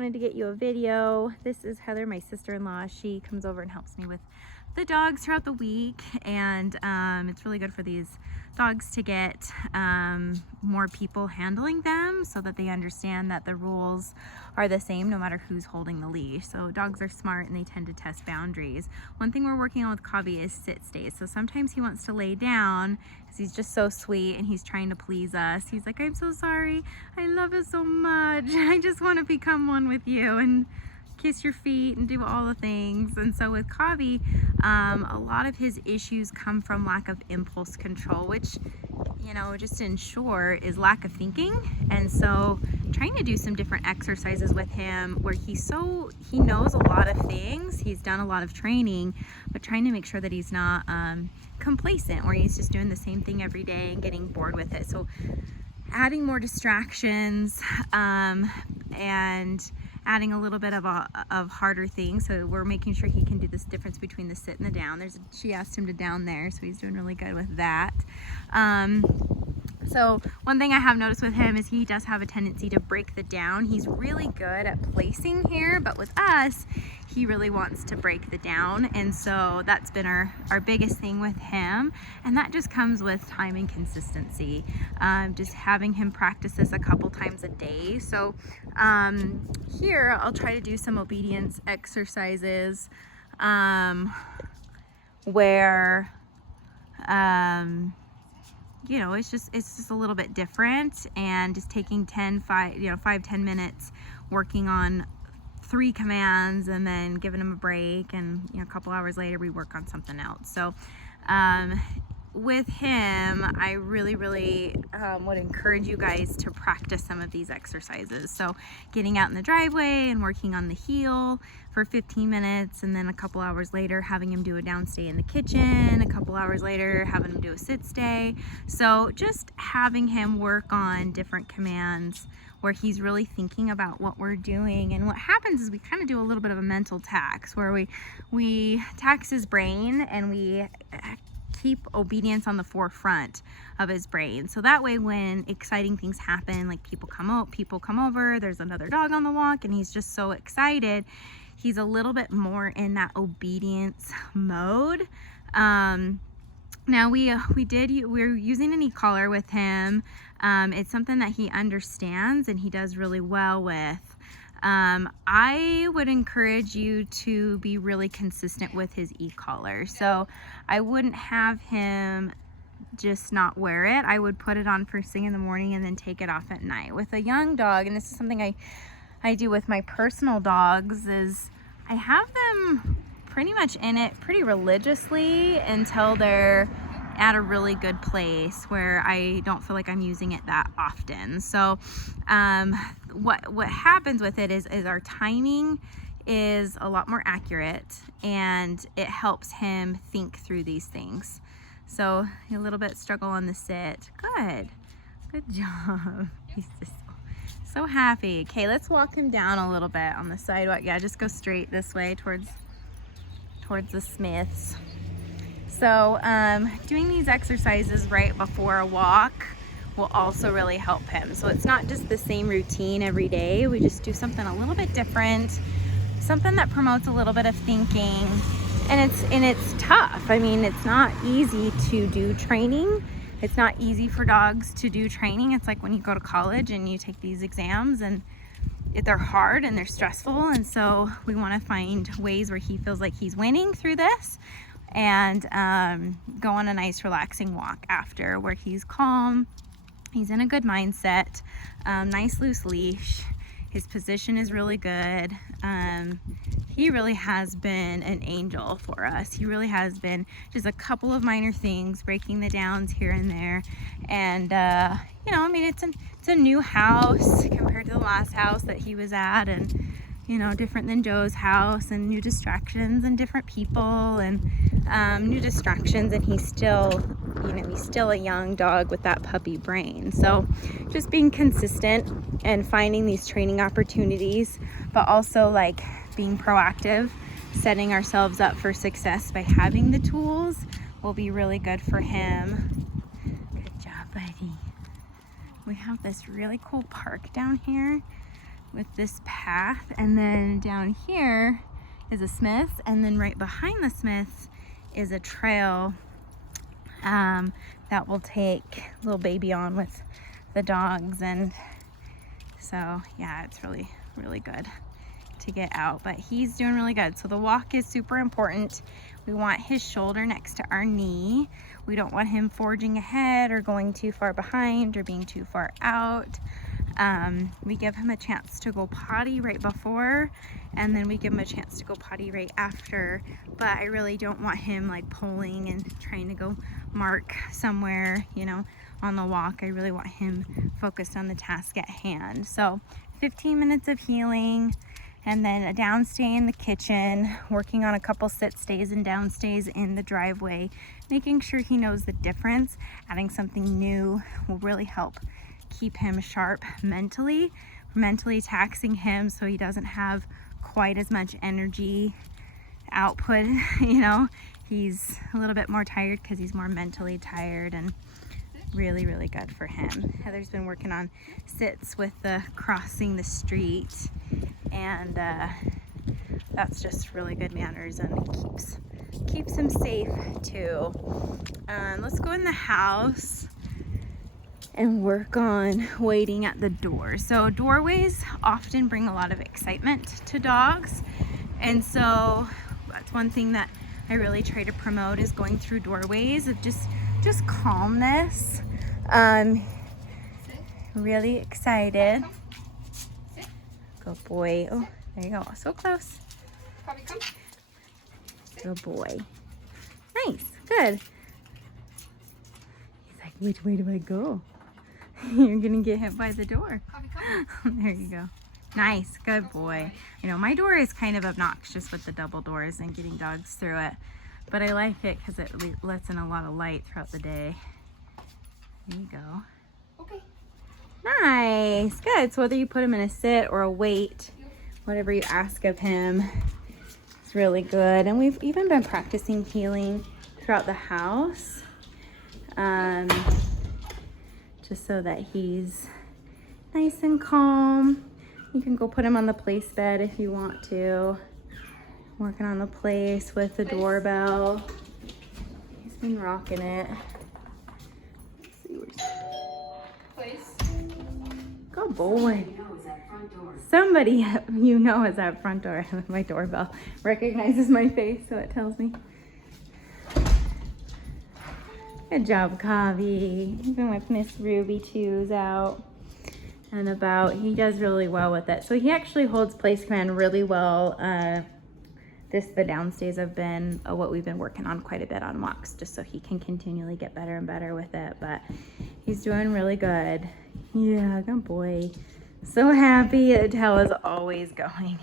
wanted to get you a video. This is Heather, my sister-in-law. She comes over and helps me with the dogs throughout the week, and it's really good for these dogs to get more people handling them so that they understand that the rules are the same no matter who's holding the leash. So dogs are smart and they tend to test boundaries. One thing we're working on with Kahvi is sit stays. So sometimes he wants to lay down because he's just so sweet and he's trying to please us. He's like, I'm so sorry, I love you so much, I just want to become one with you and kiss your feet and do all the things. And so with Kahvi, a lot of his issues come from lack of impulse control, which, you know, just in short is lack of thinking. And so trying to do some different exercises with him where he knows a lot of things, he's done a lot of training, but trying to make sure that he's not complacent, or he's just doing the same thing every day and getting bored with it. So adding more distractions and adding a little bit of harder things. So we're making sure he can do this difference between the sit and the down. She asked him to down there, so he's doing really good with that. So one thing I have noticed with him is he does have a tendency to break the down. He's really good at placing here, but with us, he really wants to break the down. And so that's been our biggest thing with him. And that just comes with time and consistency. Just having him practice this a couple times a day. So here I'll try to do some obedience exercises where you know, it's just a little bit different, and just taking 5-10 minutes working on 3 commands and then giving him a break, and a couple hours later we work on something else. So with him, I really would encourage you guys to practice some of these exercises. So getting out in the driveway and working on the heel for 15 minutes, and then a couple hours later having him do a down stay in the kitchen, a couple hours later having him do a sit stay. So just having him work on different commands where he's really thinking about what we're doing. And what happens is we kind of do a little bit of a mental tax where we tax his brain and we keep obedience on the forefront of his brain. So that way when exciting things happen, like people come over, there's another dog on the walk, and he's just so excited, he's a little bit more in that obedience mode. Now we're using an e-collar with him. It's something that he understands and he does really well with. I would encourage you to be really consistent with his e-collar. So I wouldn't have him just not wear it. I would put it on first thing in the morning and then take it off at night. With a young dog, and this is something I do with my personal dogs, is I have them pretty much in it pretty religiously until they're at a really good place where I don't feel like I'm using it that often. So what happens with it is our timing is a lot more accurate, and it helps him think through these things. So a little bit struggle on the sit. Good job. He's just so happy. Okay, let's walk him down a little bit on the sidewalk. Yeah, just go straight this way towards the Smiths. So doing these exercises right before a walk will also really help him. So it's not just the same routine every day. We just do something a little bit different, something that promotes a little bit of thinking. And it's tough. I mean, it's not easy to do training. It's not easy for dogs to do training. It's like when you go to college and you take these exams, and they're hard and they're stressful. And so we want to find ways where he feels like he's winning through this, and go on a nice relaxing walk after where he's calm, he's in a good mindset, nice loose leash, his position is really good. He really has been an angel for us. He really has been. Just a couple of minor things, breaking the downs here and there, and you know, I mean, it's a new house compared to the last house that he was at, and you know, different than Joe's house, and new distractions and different people, and new distractions, and he's still a young dog with that puppy brain. So just being consistent and finding these training opportunities, but also like being proactive, setting ourselves up for success by having the tools will be really good for him. Good job, buddy. We have this really cool park down here with this path, and then down here is a Smith's, and then right behind the Smith's is a trail that will take little baby on with the dogs. And so yeah, it's really good to get out, but he's doing really good. So the walk is super important. We want his shoulder next to our knee. We don't want him forging ahead or going too far behind or being too far out. We give him a chance to go potty right before, and then we give him a chance to go potty right after, but I really don't want him like pulling and trying to go mark somewhere, you know, on the walk. I really want him focused on the task at hand. So 15 minutes of healing, and then a downstay in the kitchen, working on a couple sit stays and downstays in the driveway, making sure he knows the difference. Adding something new will really help keep him sharp mentally taxing him so he doesn't have quite as much energy output. You know, he's a little bit more tired because he's more mentally tired, and really good for him. Heather's been working on sits with the crossing the street, and that's just really good manners, and keeps him safe too. Let's go in the house and work on waiting at the door. So doorways often bring a lot of excitement to dogs, and so that's one thing that I really try to promote, is going through doorways of just calmness. Really excited. Good boy. Oh, there you go. So close. Good boy. Nice. Good. He's like, which way do I go? You're gonna get hit by the door. There you go. Nice. Good boy. You know, my door is kind of obnoxious with the double doors and getting dogs through it, but I like it because it lets in a lot of light throughout the day. There you go. Okay. Nice. Good. So whether you put him in a sit or a wait, whatever you ask of him, it's really good. And we've even been practicing healing throughout the house, just so that he's nice and calm. You can go put him on the place bed if you want to. Working on the place with the doorbell. He's been rocking it. Let's see where's... Good boy. Somebody you know is at front door. My doorbell recognizes my face, so it tells me. Good job, Kahvi. Even with Miss Ruby Two's out and about, he does really well with it. So he actually holds place command really well. The downstays have been what we've been working on quite a bit on walks, just so he can continually get better and better with it. But he's doing really good. Yeah, good boy. So happy. The tail is always going.